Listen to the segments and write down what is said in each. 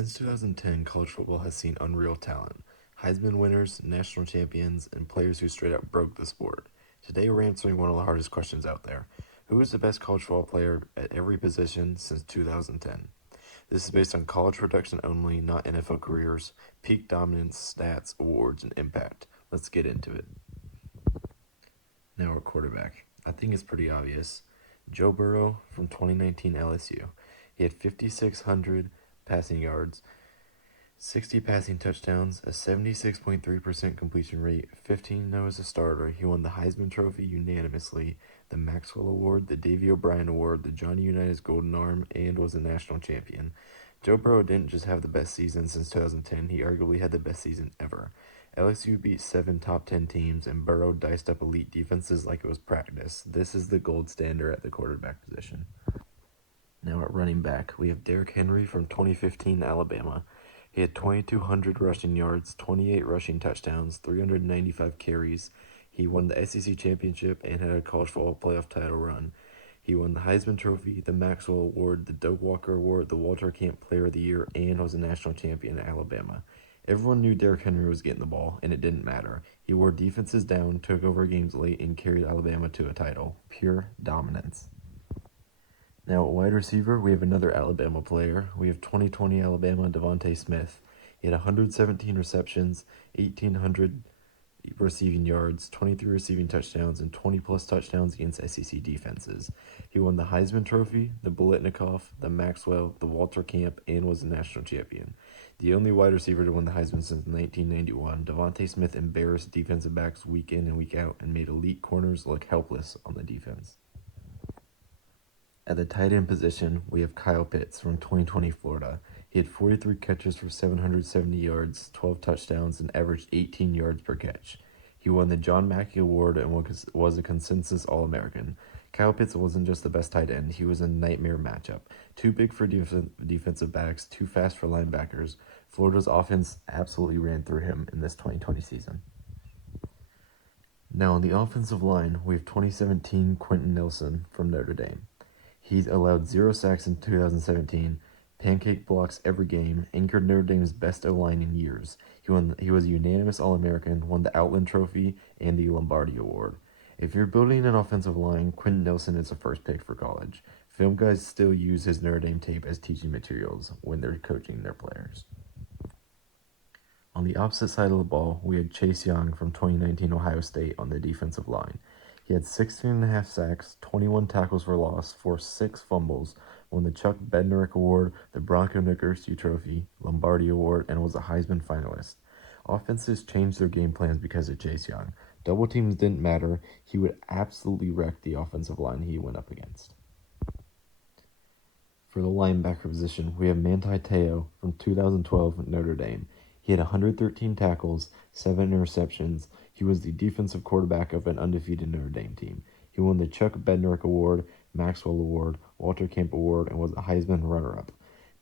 Since 2010, college football has seen unreal talent, Heisman winners, national champions, and players who straight up broke the sport. Today, we're answering one of the hardest questions out there: who is the best college football player at every position since 2010? This is based on college production only, not NFL careers, peak dominance, stats, awards, and impact. Let's get into it. Now, our quarterback. I think it's pretty obvious. Joe Burrow from 2019 LSU. He had 5,600 passing yards, 60 passing touchdowns, a 76.3% completion rate, 15 0 as a starter. He won the Heisman Trophy unanimously, the Maxwell Award, the Davey O'Brien Award, the Johnny Unitas Golden Arm, and was a national champion. Joe Burrow didn't just have the best season since 2010, he arguably had the best season ever. LSU beat 7 top 10 teams, and Burrow diced up elite defenses like it was practice. This is the gold standard at the quarterback position. Now at running back, we have Derrick Henry from 2015 Alabama. He had 2,200 rushing yards, 28 rushing touchdowns, 395 carries. He won the SEC championship and had a college football playoff title run. He won the Heisman Trophy, the Maxwell Award, the Doak Walker Award, the Walter Camp Player of the Year, and was a national champion at Alabama. Everyone knew Derrick Henry was getting the ball, and it didn't matter. He wore defenses down, took over games late, and carried Alabama to a title. Pure dominance. Now at wide receiver, we have another Alabama player. We have 2020 Alabama Devontae Smith. He had 117 receptions, 1,800 receiving yards, 23 receiving touchdowns, and 20 plus touchdowns against SEC defenses. He won the Heisman Trophy, the Biletnikoff, the Maxwell, the Walter Camp, and was a national champion. The only wide receiver to win the Heisman since 1991, Devontae Smith embarrassed defensive backs week in and week out and made elite corners look helpless on the defense. At the tight end position, we have Kyle Pitts from 2020 Florida. He had 43 catches for 770 yards, 12 touchdowns, and averaged 18 yards per catch. He won the John Mackey Award and was a consensus All-American. Kyle Pitts wasn't just the best tight end, he was a nightmare matchup. Too big for defensive backs, too fast for linebackers. Florida's offense absolutely ran through him in this 2020 season. Now on the offensive line, we have 2017 Quentin Nelson from Notre Dame. He allowed 0 sacks in 2017, pancake blocks every game, anchored Notre Dame's best O-line in years. He was a unanimous All-American, won the Outland Trophy and the Lombardi Award. If you're building an offensive line, Quentin Nelson is the first pick for college. Film guys still use his Notre Dame tape as teaching materials when they're coaching their players. On the opposite side of the ball, we had Chase Young from 2019 Ohio State on the defensive line. He had 16.5 sacks, 21 tackles for loss, forced 6 fumbles, won the Chuck Bednarik Award, the Bronco Nagurski Trophy, Lombardi Award, and was a Heisman finalist. Offenses changed their game plans because of Chase Young. Double teams didn't matter. He would absolutely wreck the offensive line he went up against. For the linebacker position, we have Manti Te'o from 2012 Notre Dame. He had 113 tackles, 7 interceptions. He was the defensive quarterback of an undefeated Notre Dame team. He won the Chuck Bednarik Award, Maxwell Award, Walter Camp Award, and was a Heisman runner-up.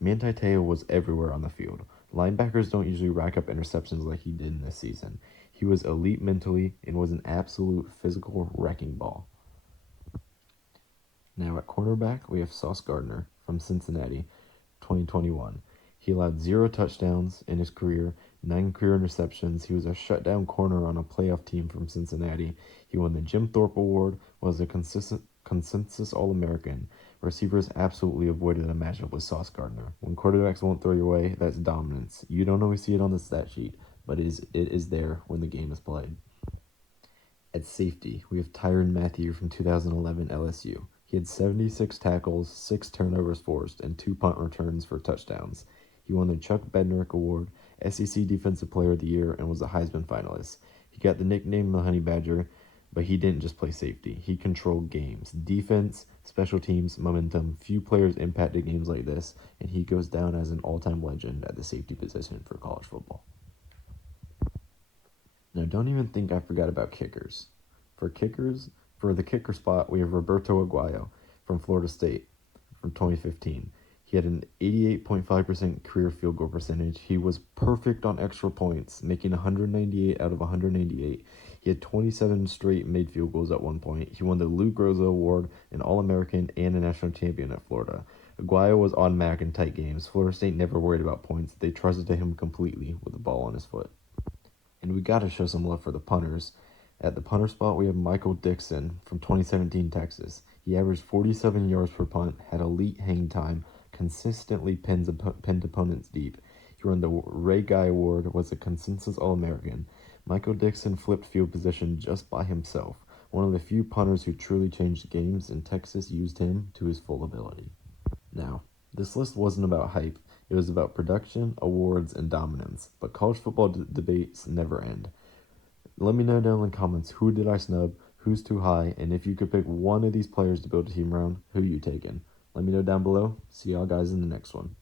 Manti Te'o was everywhere on the field. Linebackers don't usually rack up interceptions like he did in this season. He was elite mentally and was an absolute physical wrecking ball. Now at cornerback, we have Sauce Gardner from Cincinnati, 2021. He allowed 0 touchdowns in his career, 9 career interceptions. He was a shutdown corner on a playoff team from Cincinnati. He won the Jim Thorpe Award, was a consensus All-American. Receivers absolutely avoided a matchup with Sauce Gardner. When quarterbacks won't throw your way, that's dominance. You don't always see it on the stat sheet, but it is there when the game is played. At safety, we have Tyrann Mathieu from 2011 LSU. He had 76 tackles, 6 turnovers forced, and 2 punt returns for touchdowns. He won the Chuck Bednarik Award, SEC Defensive Player of the Year, and was a Heisman finalist. He got the nickname the Honey Badger, but he didn't just play safety. He controlled games. Defense, special teams, momentum. Few players impacted games like this, and he goes down as an all-time legend at the safety position for college football. Now, don't even think I forgot about kickers. For the kicker spot, we have Roberto Aguayo from Florida State from 2015. He had an 88.5% career field goal percentage. He was perfect on extra points, making 198 out of 188. He had 27 straight made field goals at one point. He won the Lou Groza Award, an All-American, and a national champion at Florida. Aguayo was automatic in tight games. Florida State never worried about points. They trusted him completely with the ball on his foot. And we got to show some love for the punters. At the punter spot, we have Michael Dixon from 2017 Texas. He averaged 47 yards per punt, had elite hang time, consistently pinned opponents deep. He won the Ray Guy Award, was a consensus All-American. Michael Dixon flipped field position just by himself. One of the few punters who truly changed games, and Texas used him to his full ability. Now, this list wasn't about hype. It was about production, awards, and dominance. But college football debates never end. Let me know down in the comments, who did I snub, who's too high, and if you could pick one of these players to build a team around, who you taking? Let me know down below. See y'all guys in the next one.